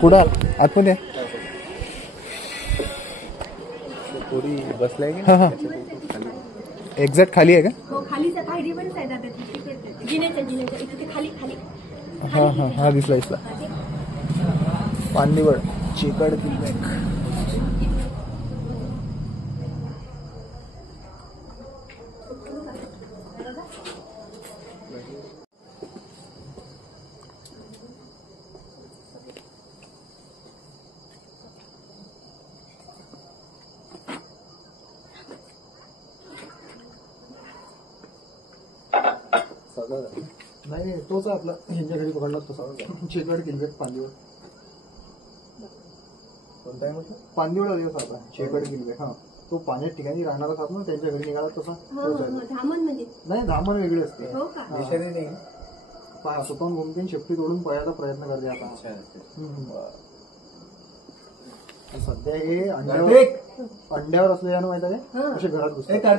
कुठं आतमध्ये थोडी बसलाय की हां हां एक्झॅक्ट खाली आहे का हो खालीच आहे पायरीवरच आहे दादा जिन्याच्या इथे ते खाली खाली हां हां हां दिसला दिसला पांदिवड चिकड किल्ले नाही तोच आहे आपला ह्यांच्या घरी पकडला तसा चिकड किल्ले पांदिवड कोणता आहे म्हटलं पांदिवडा दिवस आपला चिकड किल्ले हा तो पाण्यात ठिकाणी राहणार असतात ना त्यांच्या घरी निघाला तसा तोच आहे धामण म्हणजे नाही धामण वेगळी असते हो का निशाणी नाही पहा स्वतःहून घुमतीन शेपटी तोडून पळायचा प्रयत्न करते आता सध्या हे अंड्यावर असलेल्यानं माहिती आहे असे घरात घुसतात